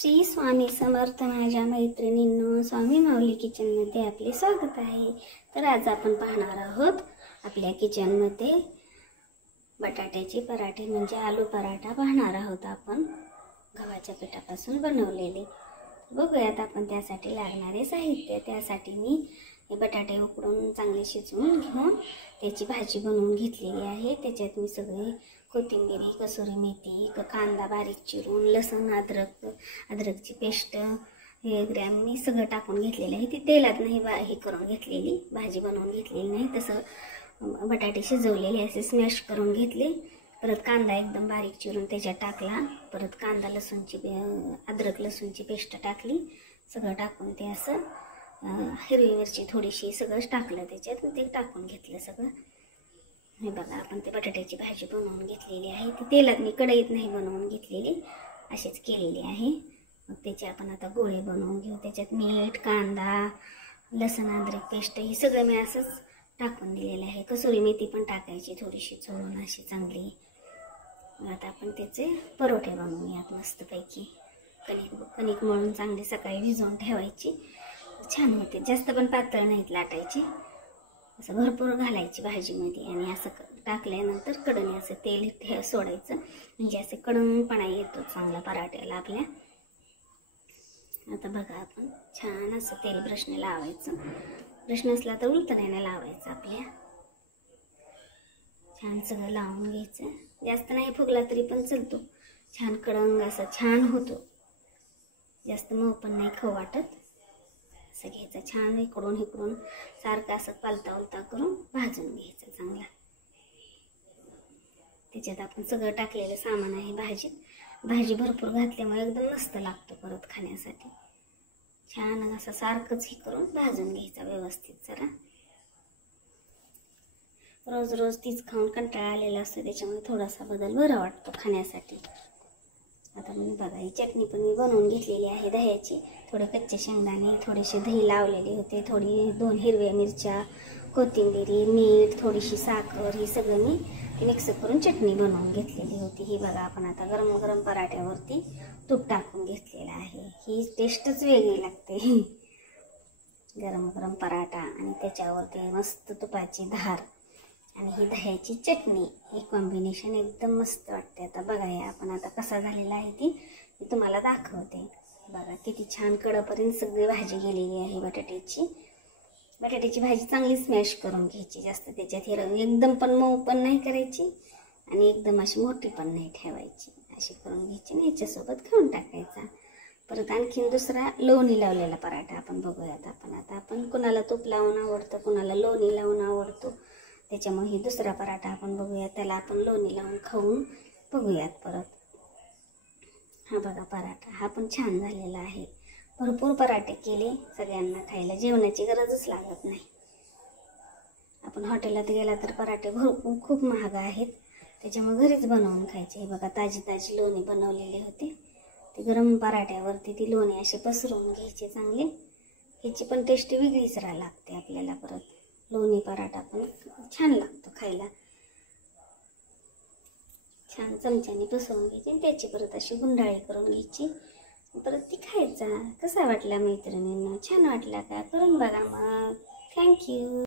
श्री स्वामी समर्थ माझ्या मैत्रिणींनो, स्वामी माऊली किचनमध्ये आपले स्वागत आहे। तर आज आपण पाहणार आहोत आपल्या किचनमध्ये बटाट्याचे पराठे म्हणजे आलू पराठा पाहणार आहोत आपण गव्हाच्या पिठापासून बनवलेले। बघूयात आपण त्यासाठी लागणारे साहित्य। त्यासाठी मी हे बटाटे उकडून चांगले शिजवून घेऊन त्याची भाजी बनवून घेतलेली आहे। त्याच्यात मी सगळे कोथिंबीर, कसुरी मेथी, कांदा बारीक चिरून, लसूण, अद्रकची पेस्ट हे ग्रॅम मी सगळं टाकून घेतलेलं आहे। ती तेलात नाही हे करून घेतलेली, भाजी बनवून घेतलेली नाही। तसं बटाटे शिजवलेले असे स्मॅश करून घेतले। परत कांदा एकदम बारीक चिरून त्याच्यात टाकला। परत कांदा अद्रक लसूणची पेस्ट टाकली। सगळं टाकून ते असं हिरवी मिरची थोडीशी सगळंच टाकलं त्याच्यात, ते टाकून घेतलं सगळं। हे बघा आपण ते बटाट्याची भाजी बनवून घेतलेली आहे। ती तेलात मी कढईत नाही बनवून घेतलेली, अशीच केलेली आहे। मग त्याचे आपण आता गोळे बनवून घेऊ। त्याच्यात मीठ, कांदा, लसूण, अद्रक पेस्ट हे सगळं मी असंच टाकून दिलेलं आहे। कसुरी मेथी पण टाकायची थोडीशी चोळून अशी चांगली। आता आपण त्याचे परोठे बनवूयात मस्तपैकी। कणिक मळून चांगली सकाळी भिजवून ठेवायची, छान होते। जास्त पण पातळ नाहीत लाटायची, असं भरपूर घालायची भाजीमध्ये आणि असं टाकल्यानंतर कडणी असं तेल सोडायचं म्हणजे असं कडंगपणा येतो चांगला पराठ्याला आपल्या। आता बघा आपण छान असं तेल ब्रशने लावायचं, ब्रश नसला तर उलटण्याने लावायचं आपल्या। छान सगळं लावून घ्यायचं, जास्त नाही फुगला तरी पण चालतो। छान कडंग असं छान होतो, जास्त मऊ पण नाही खाऊ वाटत। असं घ्यायचं छान, इकडून सारखं असं पालता उलटा करून भाजून घ्यायचं चांगला। त्याच्यात आपण सगळं टाकलेलं सामान आहे भाजीत। भाजी भरपूर घातल्यामुळे एकदम मस्त लागतो परत खाण्यासाठी। छान असं सारखंच हे करून भाजून घ्यायचं व्यवस्थित जरा। रोज रोज तीच खाऊन कंटाळा आलेला असतो, त्याच्यामुळे थोडासा बदल बरा वाटतो खाण्यासाठी। आता मी बघा ही चटणी पण मी बनवून घेतलेली आहे दह्याची। थोडे कच्चे शेंगदाणे, थोडेसे दही लावलेले होते, 2 हिरव्या मिरच्या, कोथिंबीर, मीठ, थोडीशी साखर, हे सगळं मी मिक्स करून चटणी बनवून घेतलेली होती। ही बघा आपण आता गरम गरम पराठ्यावरती तूप टाकून घेतलेलं आहे। ही टेस्टच वेगळी लागते, गरम गरम पराठा आणि त्याच्यावरती मस्त तुपाची धार आणि ही दह्याची चटणी, हे कॉम्बिनेशन एकदम मस्त वाटते। आता बघा हे आपण आता कसा झालेला आहे ती मी तुम्हाला दाखवते। बघा किती छान कडेपर्यंत सगळी भाजी गेलेली आहे बटाट्याची। बटाट्याची भाजी चांगली स्मॅश करून घ्यायची, जास्त त्याच्यात एकदम पण मऊ पण नाही करायची आणि एकदम अशी मोठी पण नाही ठेवायची, अशी करून घ्यायची आणि याच्यासोबत खाऊन टाकायचा। परत आणखीन दुसरा लोणी लावलेला पराठा आपण बघूयात। आता आपण कुणाला तूप लावून आवडतं, कुणाला लोणी लावून आवडतो, त्याच्यामुळे ही दुसरा पराठा आपण बघूयात। त्याला आपण लोणी लावून खाऊन बघूयात परत। हा बघा पराठा हा पण छान झालेला आहे। भरपूर पराठे केले, सगळ्यांना खायला जेवणाची गरजच लागत नाही। आपण हॉटेलात गेला तर पराठे भरपूर खूप महाग आहेत, त्याच्यामुळे घरीच बनवून खायचे। हे बघा ताजी लोणी बनवलेले होते, ते गरम पराठ्यावरती ती लोणी असे पसरवून घ्यायचे चांगले। ह्याची पण टेस्ट वेगळीच लागते आपल्याला। परत लोणी पराठा पण छान लागतो खायला। छान चमच्याने पसरवून घ्यायची आणि त्याची परत अशी गुंडाळी करून घ्यायची, परत ती खायचा। कसा वाटला मैत्रिणींना, छान वाटला का? करून बघा मग। थँक्यू।